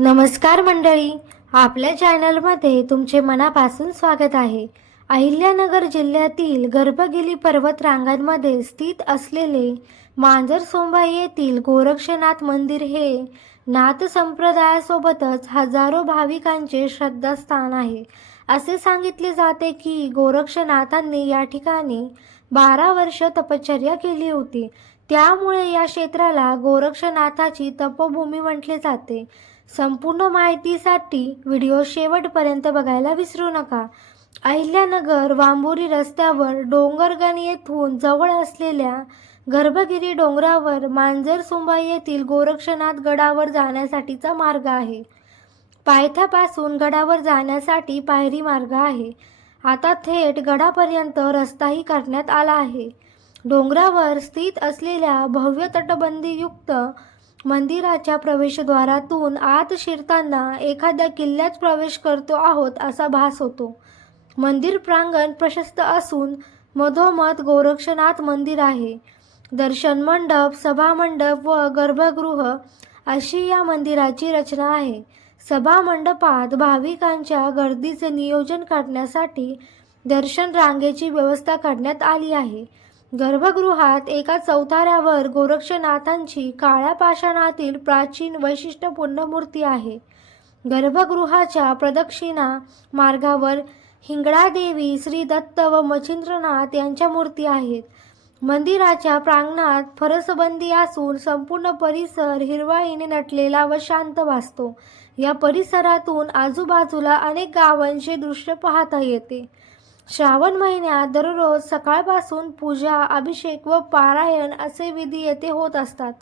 नमस्कार मंडळी आपल्या चॅनलमध्ये तुमचे मनापासून स्वागत आहे. अहिल्यानगर जिल्ह्यातील गर्भगिरी पर्वत रांगांमध्ये स्थित असलेले मांजर सोंबाई येथील गोरक्षनाथ मंदिर हे नाथ संप्रदायासोबतच हजारो भाविकांचे श्रद्धास्थान आहे. असे सांगितले जाते की गोरक्षनाथांनी या ठिकाणी बारा वर्ष तपश्चर्या केली होती. त्यामुळे या क्षेत्राला गोरक्षनाथाची तपभूमी म्हटले जाते. संपूर्ण माहितीसाठी व्हिडिओ शेवटपर्यंत बघायला विसरू नका. अहिल्यानगर वांबोरी रस्त्यावर डोंगरगण येथून जवळ असलेल्या गर्भगिरी डोंगरावर मांजरसुंबाई येथील गोरक्षनाथ गडावर जाण्यासाठीचा मार्ग आहे. पायथ्यापासून गडावर जाण्यासाठी पायरी मार्ग आहे. आता थेट गडापर्यंत रस्ताही करण्यात आला आहे. डोंगरावर स्थित असलेल्या भव्य तटबंदीयुक्त मंदिराच्या प्रवेशद्वारातून आत शिरताना एखाद्या किल्ल्यात प्रवेश करतो आहोत असा भास होतो. मंदिर प्रांगण प्रशस्त असून मधोमध गोरक्षनाथ मंदिर आहे. दर्शन मंडप सभामंडप व गर्भगृह अशी या मंदिराची रचना आहे. सभा मंडपात भाविकांच्या गर्दीचे नियोजन करण्यासाठी दर्शन रांगेची व्यवस्था करण्यात आली आहे. गर्भगृहात एका चौथाऱ्यावर गोरक्षनाथांची काळ्या पाषाणातील प्राचीन वैशिष्ट्यपूर्ण मूर्ती आहे. गर्भगृहाच्या प्रदक्षिणा मार्गावर हिंगळादेवी श्री दत्त व मच्छिंद्रनाथ यांच्या मूर्ती आहेत. मंदिराच्या प्रांगणात फरसबंदी असून संपूर्ण परिसर हिरवाईने नटलेला व शांत वाचतो या परिसरातून आजूबाजूला अनेक गावांचे दृश्य पाहता येते. श्रावण महिन्यात दररोज सकाळपासून पूजा अभिषेक व पारायण असे विधी येथे होत असतात.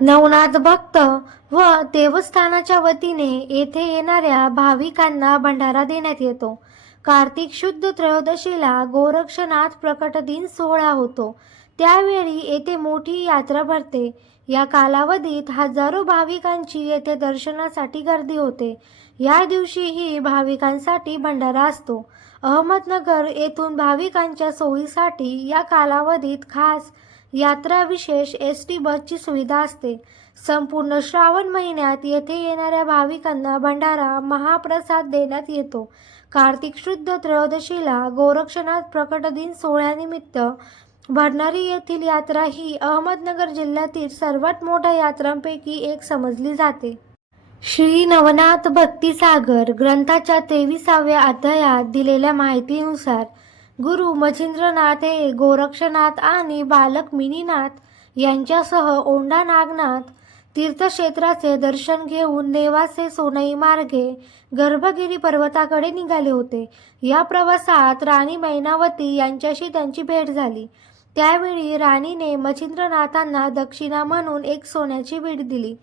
नवनाथ भक्त व देवस्थानाच्या वतीने येथे येणाऱ्या भाविकांना भंडारा देण्यात येतो. कार्तिक शुद्ध त्रयोदशीला गोरक्षनाथ प्रकट दिन सोहळा होतो. त्यावेळी येथे मोठी यात्रा भरते. या कालावधीत हजारो भाविकांची येथे दर्शनासाठी गर्दी होते. या दिवशीही भाविकांसाठी भंडारा असतो. अहमदनगर येथून भाविकांच्या सोयीसाठी या कालावधीत खास यात्रा विशेष एस टी बसची सुविधा असते. संपूर्ण श्रावण महिन्यात येथे येणाऱ्या भाविकांना भंडारा महाप्रसाद देण्यात येतो. कार्तिक शुद्ध त्रयोदशीला गोरक्षनाथ प्रकट दिन सोहळ्यानिमित्त भरणारी येथील यात्रा ही अहमदनगर जिल्ह्यातील सर्वात मोठ्या यात्रांपैकी एक समजली जाते. श्री नवनाथ भक्तिसागर ग्रंथाच्या तेविसाव्या अध्यायात दिलेल्या माहितीनुसार गुरु मच्छिंद्रनाथ हे गोरक्षनाथ आणि बालक मिनीनाथ यांच्यासह ओंडा नागनाथ तीर्थक्षेत्राचे दर्शन घेऊन नेवासे सोनई मार्गे गर्भगिरी पर्वताकडे निघाले होते. या प्रवासात राणी मैनावती यांच्याशी त्यांची भेट झाली. त्यावेळी राणीने मच्छिंद्रनाथांना दक्षिणा म्हणून एक सोन्याची वीट दिली.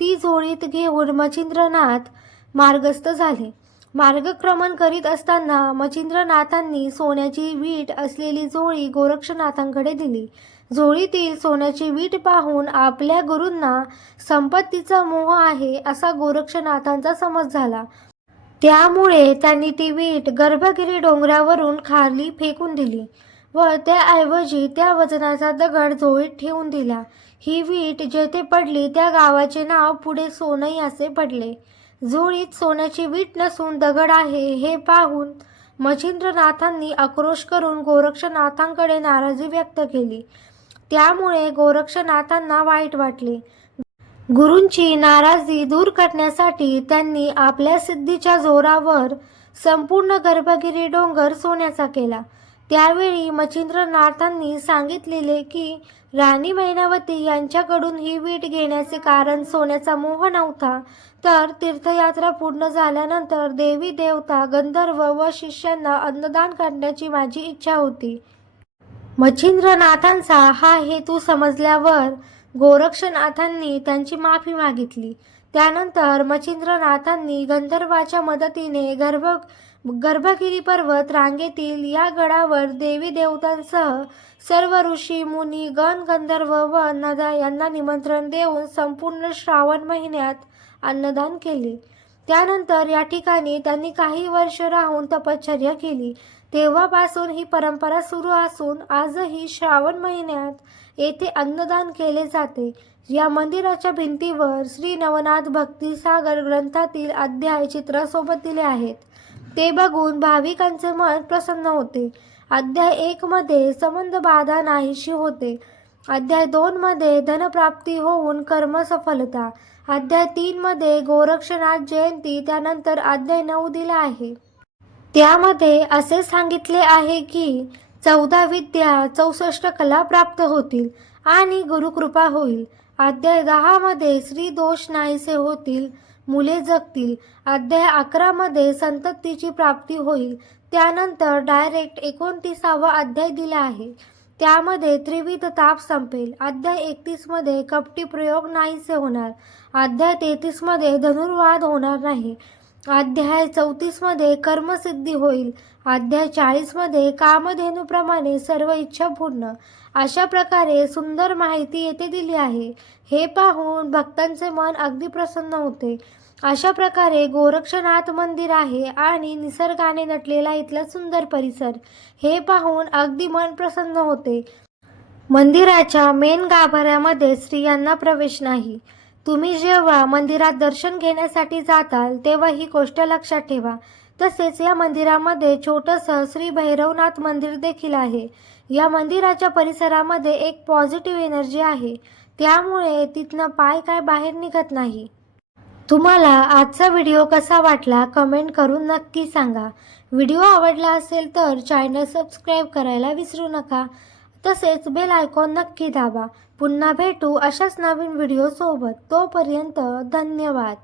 ती झोळीत घेऊन मच्छिंद्रनाथ मार्गस्थ झाले. मार्गक्रमण करीत असताना मच्छिंद्रनाथांनी सोन्याची वीट असलेली झोळी गोरक्षनाथांकडे दिली. झोळीतील सोन्याची वीट पाहून आपल्या गुरूंना संपत्तीचा मोह आहे असा गोरक्षनाथांचा समज झाला. त्यामुळे त्यांनी ती वीट गर्भगिरी डोंगरावरून खाली फेकून दिली. व त्याऐवजी त्या वजनाचा दगड झोळीत ठेवून दिला. ही वीट जेथे पडली त्या गावाचे नाव पुढे सोनई असे पडले. झोळीत सोन्याची वीट नसून दगड आहे हे पाहून मच्छिंद्रनाथांनी आक्रोश करून गोरक्षनाथांकडे नाराजी व्यक्त केली. त्यामुळे गोरक्षनाथांना वाईट वाटले. गुरूंची नाराजी दूर करण्यासाठी त्यांनी आपल्या सिद्धीच्या जोरावर संपूर्ण गर्भगिरी डोंगर सोन्याचा केला. त्यावेळी मच्छिंद्रनाथांनी सांगितलेले की राणी महिनावती यांच्याकडून ही वीट घेण्याचे कारण सोन्याचा मोह नव्हता. तर तीर्थयात्रा पूर्ण झाल्यानंतर देवी देवता गंधर्व व शिष्यांना अन्नदान करण्याची माझी इच्छा होती. मच्छिंद्रनाथांचा हा हेतू समजल्यावर गोरक्षनाथांनी त्यांची माफी मागितली. त्यानंतर मच्छिंद्रनाथांनी गंधर्वाच्या मदतीने गर्भ गर्भगिरी पर्वत रांगेतील या गडावर देवी देवतांसह सर्व ऋषी मुनी गण गंधर्व व नदा यांना निमंत्रण देऊन संपूर्ण श्रावण महिन्यात अन्नदान केले. त्यानंतर या ठिकाणी त्यांनी काही वर्ष राहून तपश्चर्या केली. तेव्हापासून ही परंपरा सुरू असून आजही श्रावण महिन्यात येथे अन्नदान केले जाते. या मंदिराच्या भिंतीवर श्री नवनाथ भक्ती सागर ग्रंथातील अध्याय चित्रासोबत दिले आहेत. ते बघून भाविकांचे मन प्रसन्न होते. अध्याय एक मध्ये संबंध बाधा नाहीशी होते. अध्याय दोन मध्ये धनप्राप्ती होऊन कर्म सफलता. अध्याय तीन मध्ये गोरक्षनाथ जयंती त्यानंतर अध्याय नऊ दिला आहे. त्यामध्ये असे सांगितले आहे की चौदा विद्या चौसष्ट कला प्राप्त होतील आणि गुरुकृपा होईल. अध्याय दहामध्ये श्री दोष नाहीसे होतील मुले जगतील. अध्याय अकरामध्ये संततीची प्राप्ती होईल. त्यानंतर डायरेक्ट एकोणतीसावा अध्याय दिला आहे. त्यामध्ये त्रिविध ताप संपेल. अध्याय एकतीसमध्ये कपटी प्रयोग नाहीसे होणार. अध्याय तेहतीसमध्ये धनुर्वाद होणार नाही. अध्याय चौतीसमध्ये कर्मसिद्धी होईल. अध्याय चाळीसमध्ये कामधेनूप्रमाणे सर्व इच्छा पूर्ण. अशा प्रकारे सुंदर माहिती येथे दिली आहे. हे पाहून भक्तांचे मन अगदी प्रसन्न होते. अशा प्रकारे गोरक्षनाथ मंदिर आहे आणि निसर्गाने नटलेला इथला सुंदर परिसर. हे पाहून अगदी मन प्रसन्न होते. मंदिराच्या मेन गाभाऱ्यामध्ये स्त्रियांना प्रवेश नाही. तुम्ही जेव्हा मंदिरात दर्शन घेण्यासाठी जाताल तेव्हा ही गोष्ट लक्षात ठेवा. तसेच या मंदिरामध्ये छोटंसं श्री भैरवनाथ मंदिर देखील आहे. या मंदिराच्या परिसरामध्ये एक पॉझिटिव्ह एनर्जी आहे. त्यामुळे तिथनं पाय काय बाहेर निघत नाही. तुम्हाला आजचा व्हिडिओ कसा वाटला कमेंट करून नक्की सांगा. व्हिडिओ आवडला असेल तर चॅनल सबस्क्राईब करायला विसरू नका. तसेच बेल आयकॉन नक्की दाबा. पुन्हा भेटू अशाच नवीन व्हिडिओसोबत तोपर्यंत धन्यवाद.